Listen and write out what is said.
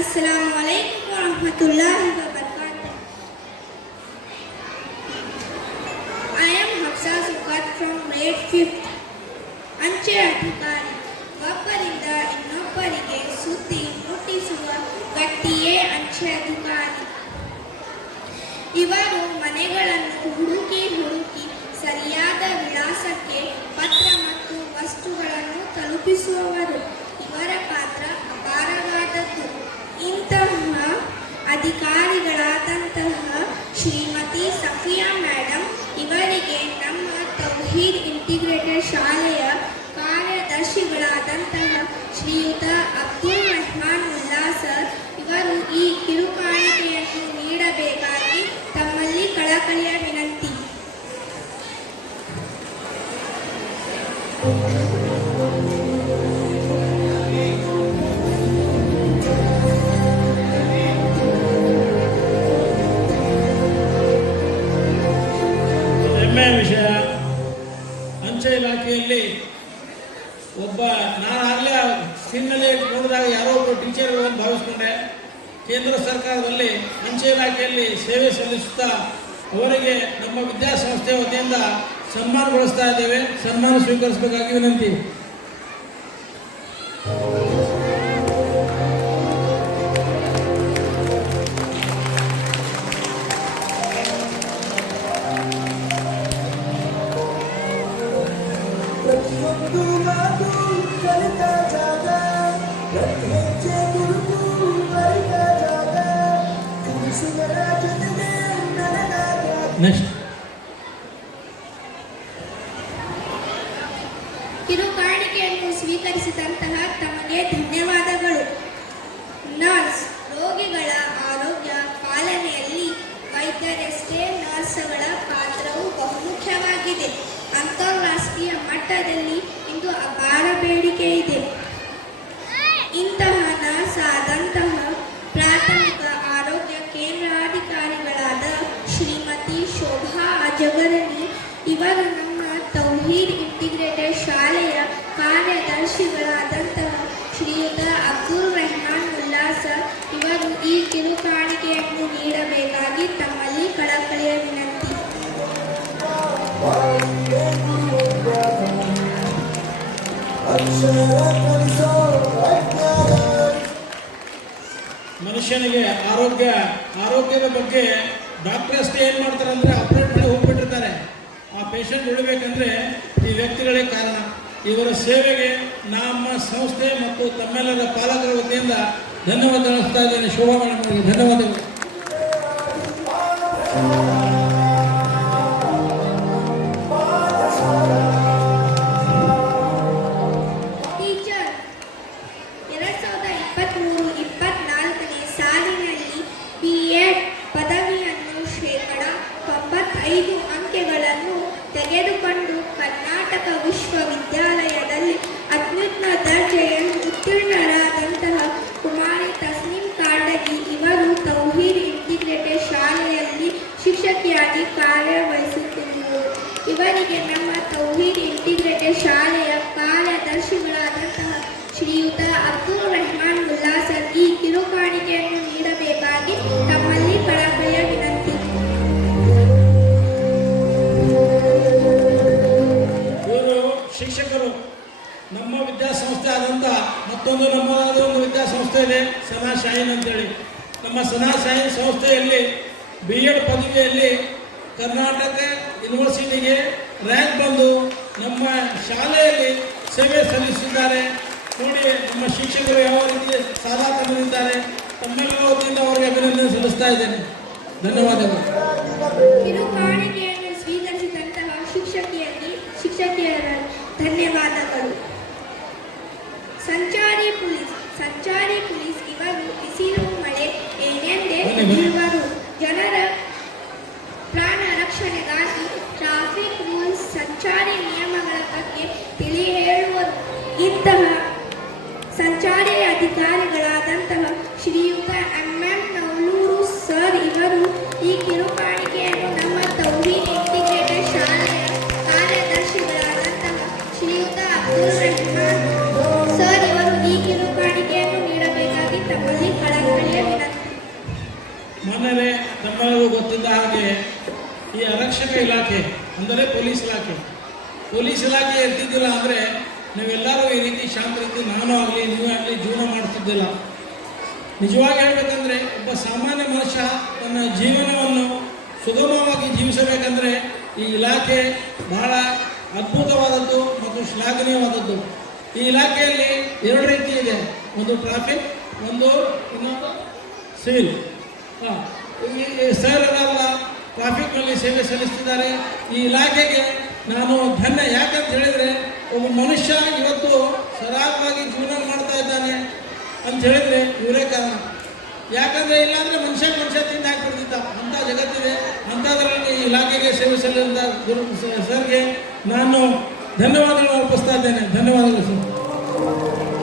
Assalamu alaikum wa rahmatullahi wa barakatuh. I am Hafsa Sukat from grade 5th. ಅಂಚೆ ಅಧಿಕಾರಿ ಒಬ್ಬರಿಂದ ಇನ್ನೊಬ್ಬರಿಗೆ ಸುದ್ದಿ ಮುಟ್ಟಿಸುವ ಗಟ್ಟಿಯೇ ಅಂಚೆ ಅಧಿಕಾರಿ. ಇವರು ಮನೆಗಳನ್ನು ಹುಡುಕಿ ಸರಿಯಾದ ವಿಳಾಸಕ್ಕೆ ಪತ್ರ ಮತ್ತು ವಸ್ತುಗಳನ್ನು ತಲುಪಿಸುವವರು. ಇವರ ಪಾತ್ರ ಅಪಾರವಾದದ್ದು. ಇಂತಹ ಅಧಿಕಾರಿಗಳಾದಂತಹ ಶ್ರೀಮತಿ ಸಫಿಯಾ ಮೇಡಮ್ ಇವರಿಗೆ ನಮ್ಮ ತೌಹೀದ್ ಇಂಟಿಗ್ರೇಟೆಡ್ ಶಾಲೆಯ ಕಾರ್ಯದರ್ಶಿಗಳಾದಂತಹ ಶ್ರೀಯುತ ಅಬ್ದುಲ್ ರೆಹಮಾನ್ ಮುಲ್ಲಾ ಸರ್ ಇವರು ಈ ಕಿರುಕಾಣಿಕೆಯನ್ನು ನೀಡಬೇಕಾಗಿ ತಮ್ಮಲ್ಲಿ ಕಳಕಳಿಯ ವಿನಂತಿ. ವಿಷಯ ಅಂಚೆ ಇಲಾಖೆಯಲ್ಲಿ ಒಬ್ಬ ನಾನು ಆಗಲೇ ಸ್ಕ್ರೀನ್ನಲ್ಲಿ ನೋಡಿದಾಗ ಯಾರೋ ಒಬ್ಬರು ಟೀಚರ್ ಅಂತ ಭಾವಿಸ್ಕೊಂಡೆ. ಕೇಂದ್ರ ಸರ್ಕಾರದಲ್ಲಿ ಅಂಚೆ ಇಲಾಖೆಯಲ್ಲಿ ಸೇವೆ ಸಲ್ಲಿಸುತ್ತಾ ಅವರಿಗೆ ನಮ್ಮ ವಿದ್ಯಾಸಂಸ್ಥೆ ವತಿಯಿಂದ ಸನ್ಮಾನಗೊಳಿಸ್ತಾ ಇದ್ದೇವೆ. ಸನ್ಮಾನ ಸ್ವೀಕರಿಸಬೇಕಾಗಿ ವಿನಂತಿ. ನೆಕ್ಸ್ಟ್ ಕಿರುಕಾಣಿಕೆಯನ್ನು ಸ್ವೀಕರಿಸಿದಂತಹ ತಮಗೆ ಧನ್ಯವಾದಗಳು. ನರ್ಸ್ ರೋಗಿಗಳ ಆರೋಗ್ಯ ಪಾಲನೆಯಲ್ಲಿ ವೈದ್ಯರಷ್ಟೇ ನರ್ಸ್ಗಳ ಪಾತ್ರವು ಬಹುಮುಖ್ಯವಾಗಿದೆ. ಅಂತಾರಾಷ್ಟ್ರೀಯ ಮಟ್ಟದಲ್ಲಿ ಇಂದು ಅಪಾರ ಬೇಡಿಕೆ ಇದೆ. ಇಂತಹ ನರ್ಸ್ ಆದಂತಹ ಪ್ರಾಥಮಿಕ ಆರೋಗ್ಯ ಕೇಂದ್ರಾಧಿಕಾರಿಗಳಾದ ಶ್ರೀಮತಿ ಶೋಭಾ ಅಜಗರನಿ ಇವರು ನಮ್ಮ ತೌಹೀದ್ ಇಂಟಿಗ್ರೇಟೆಡ್ ಶಾಲೆಯ ಕಾರ್ಯದರ್ಶಿಗಳಾದಂತಹ ಶ್ರೀಯುತ ಅಬ್ದುಲ್ ರೆಹಮಾನ್ ಮುಲ್ಲಾ ಸರ್ ಇವರು ಈ ಕಿರುಕಾಣಿಕೆಯನ್ನು ನೀಡಬೇಕಾಗಿ ತಮ್ಮಲ್ಲಿ ಕಳಕಳಿಯ ವಿನಂತಿ. ಮನುಷ್ಯನಿಗೆ ಆರೋಗ್ಯದ ಬಗ್ಗೆ ಡಾಕ್ಟರ್ ಅಷ್ಟೇ ಏನು ಮಾಡ್ತಾರೆ ಅಂದರೆ ಆಪರೇಟ್ ಮಾಡಿ ಹೋಗ್ಬಿಟ್ಟಿರ್ತಾರೆ. ಆ ಪೇಷಂಟ್ ಉಳಿಬೇಕಂದ್ರೆ ಈ ವ್ಯಕ್ತಿಗಳೇ ಕಾರಣ. ಇವರ ಸೇವೆಗೆ ನಮ್ಮ ಸಂಸ್ಥೆ ಮತ್ತು ತಮ್ಮೆಲ್ಲರ ಪಾಲಕರ ವತಿಯಿಂದ ಧನ್ಯವಾದ ತಿಳಿಸ್ತಾ ಇದ್ದೇನೆ. ಶೋಭಾ ಮೇಡಮ್ ಅವರಿಗೆ ಧನ್ಯವಾದಗಳು. ಟೀಚರ್ 2023-24ನೇ ಸಾಲಿನಲ್ಲಿ B.Ed ಪದವಿಯನ್ನು ಶೇಕಡ 95 ಅಂಕೆಗಳನ್ನು ತೆಗೆದುಕೊಂಡು ಕರ್ನಾಟಕ ವಿಶ್ವವಿದ್ಯಾಲಯದಲ್ಲಿ ಅತ್ಯುನ್ನತ ದರ್ಜೆಯನ್ನು ಉತ್ತೀರ್ಣರಾದಂತಹ ಕುಮಾರಿ ತಸ್ನಿಮ್ ಕಾಡಗಿ ಇವರು ತೌಹೀದ್ ಇಂಟಿಗ್ರೇಟೆಡ್ ಶಾಲೆಯಲ್ಲಿ ಶಿಕ್ಷಕಿಯಾಗಿ ಕಾರ್ಯವಹಿಸುತ್ತಿರುವರು. ಇವರಿಗೆ ನಮ್ಮ ತೌಹೀದ್ ಇಂಟಿಗ್ರೇಟೆಡ್ ಶಾಲೆಯ ಕಾರ್ಯದರ್ಶಿಗಳಾದಂತಹ ಶ್ರೀಯುತ ಅಬ್ದುಲ್ ರೆಹಮಾನ್ ಮುಲ್ಲಾ ಸರ್ ಈ ಕಿರುಕಾಣಿಕೆಯನ್ನು ನೀಡಬೇಕಾಗಿ ತಮ್ಮಲ್ಲಿ ಕಳಕಳಿಯ ವಿನಂತಿ. ಶಿಕ್ಷಕರು ನಮ್ಮ ವಿದ್ಯಾಸಂಸ್ಥೆ ಆದಂಥ ಮತ್ತೊಂದು ನಮ್ಮದೊಂದು ವಿದ್ಯಾಸಂಸ್ಥೆ ಇದೆ, ಸನಾ ಶಾಹೀನ್ ಅಂತೇಳಿ. ನಮ್ಮ ಸನಾ ಶಾಹೀನ್ ಸಂಸ್ಥೆಯಲ್ಲಿ B.Ed ಪದವಿಯಲ್ಲಿ ಕರ್ನಾಟಕ ಯೂನಿವರ್ಸಿಟಿಗೆ ರ್ಯಾಂಕ್ ಬಂದು ನಮ್ಮ ಶಾಲೆಯಲ್ಲಿ ಸೇವೆ ಸಲ್ಲಿಸಿದ್ದಾರೆ. ನೋಡಿ ನಮ್ಮ ಶಿಕ್ಷಕರು ಯಾವ ರೀತಿ ಸಾಲ ತಂದಿದ್ದಾರೆ. ತಮ್ಮೆಲ್ಲರ ವತಿಯಿಂದ ಅವರಿಗೆ ಅಭಿನಂದನೆ ಸಲ್ಲಿಸ್ತಾ ಇದ್ದೇನೆ. ಧನ್ಯವಾದಗಳು. ಕಿರುಕಾಣಿಕೆಯನ್ನು ಸ್ವೀಕರಿಸಿದಂತಹ ಶಿಕ್ಷಕಿಯರ ಧನ್ಯವಾದಗಳು. ಸಂಚಾರಿ ಪೊಲೀಸ್ ಇವರು ಬಿಸಿಲು ಮಳೆ ಏನೆಂದೇ ಇವರು ಜನರ ಪ್ರಾಣ ರಕ್ಷಣೆಗಾಗಿ ಟ್ರಾಫಿಕ್ ರೂಲ್ಸ್ ಸಂಚಾರಿ ನಿಯಮಗಳ ಬಗ್ಗೆ ತಿಳಿ ಹೇಳುವರು. ಇಂತಹ ಸಂಚಾರಿ ಅಧಿಕಾರಿಗಳಾದಂತಹ ಶ್ರೀಯುತ M.M. ನವಲೂರು ಸರ್ ಇವರು ಈ ಕಿರುಕಾಣಿಕೆಯನ್ನು ನಮ್ಮ ತೌಹೀದ್ ಇಂಟಿಗ್ರೇಟೆಡ್ ಶಾಲೆಯ ಕಾರ್ಯದರ್ಶಿಗಳಾದಂತಹ ಶ್ರೀಯುತ ಅಬ್ದುಲ್ ರೆಹಮಾನ್ ಸರ್ ಇವರು ಈ ಕಿರುಕಾಣಿಕೆಯನ್ನು ನೀಡಬೇಕಾಗಿ ತಮ್ಮಲ್ಲಿ ಕಳಕಳಿ ಮೊನ್ನೆ ತಮ್ಮೆಲ್ಲರಿಗೂ ಗೊತ್ತಿದ್ದ ಹಾಗೆ ಈ ಆರಕ್ಷಕ ಇಲಾಖೆ ಅಂದರೆ ಪೊಲೀಸ್ ಇಲಾಖೆ ಇರ್ತಿದ್ದಿಲ್ಲ ಅಂದರೆ ನೀವೆಲ್ಲರೂ ಈ ರೀತಿ ಶಾಂತ ರೀತಿ ನಾನು ಆಗಲಿ ನೀವೇ ಆಗಲಿ ಜೀವನ ಮಾಡ್ತಿದ್ದಿಲ್ಲ. ನಿಜವಾಗಿ ಹೇಳಬೇಕಂದ್ರೆ ಒಬ್ಬ ಸಾಮಾನ್ಯ ಮನುಷ್ಯ ತನ್ನ ಜೀವನವನ್ನು ಸುಗಮವಾಗಿ ಜೀವಿಸಬೇಕಂದ್ರೆ ಈ ಇಲಾಖೆ ಬಹಳ ಅದ್ಭುತವಾದದ್ದು ಮತ್ತು ಶ್ಲಾಘನೀಯವಾದದ್ದು. ಈ ಇಲಾಖೆಯಲ್ಲಿ 2 ರೀತಿ ಇದೆ, ಒಂದು ಟ್ರಾಫಿಕ್, ಇನ್ನೊಂದು ಸಿವಿಲ್. ಸರ್ ಅದಲ್ಲ ಟ್ರಾಫಿಕ್ನಲ್ಲಿ ಸೇವೆ ಸಲ್ಲಿಸ್ತಿದ್ದಾರೆ. ಈ ಇಲಾಖೆಗೆ ನಾನು ಧನ್ಯ. ಯಾಕಂತ ಹೇಳಿದರೆ ಒಬ್ಬ ಮನುಷ್ಯ ಇವತ್ತು ಸರಾಗವಾಗಿ ಜೀವನ ಮಾಡ್ತಾ ಇದ್ದಾನೆ ಅಂತ ಹೇಳಿದರೆ ಇವರೇ ಕಾರಣ. ಯಾಕಂದರೆ ಇಲ್ಲಾಂದರೆ ಮನುಷ್ಯ ತಿಂದು ಹಾಕಿಬಿಡ್ತಿದ್ದ ಅಂಥ ಜಗತ್ತಿದೆ. ಅಂಥದ್ರಲ್ಲಿ ಈ ಇಲಾಖೆಗೆ ಸೇವೆ ಸಲ್ಲಿಸಿದ ಸರ್ಗೆ ನಾನು ಧನ್ಯವಾದಗಳು ಅರ್ಪಿಸ್ತಾ ಇದ್ದೇನೆ. ಧನ್ಯವಾದಗಳು ಸರ್.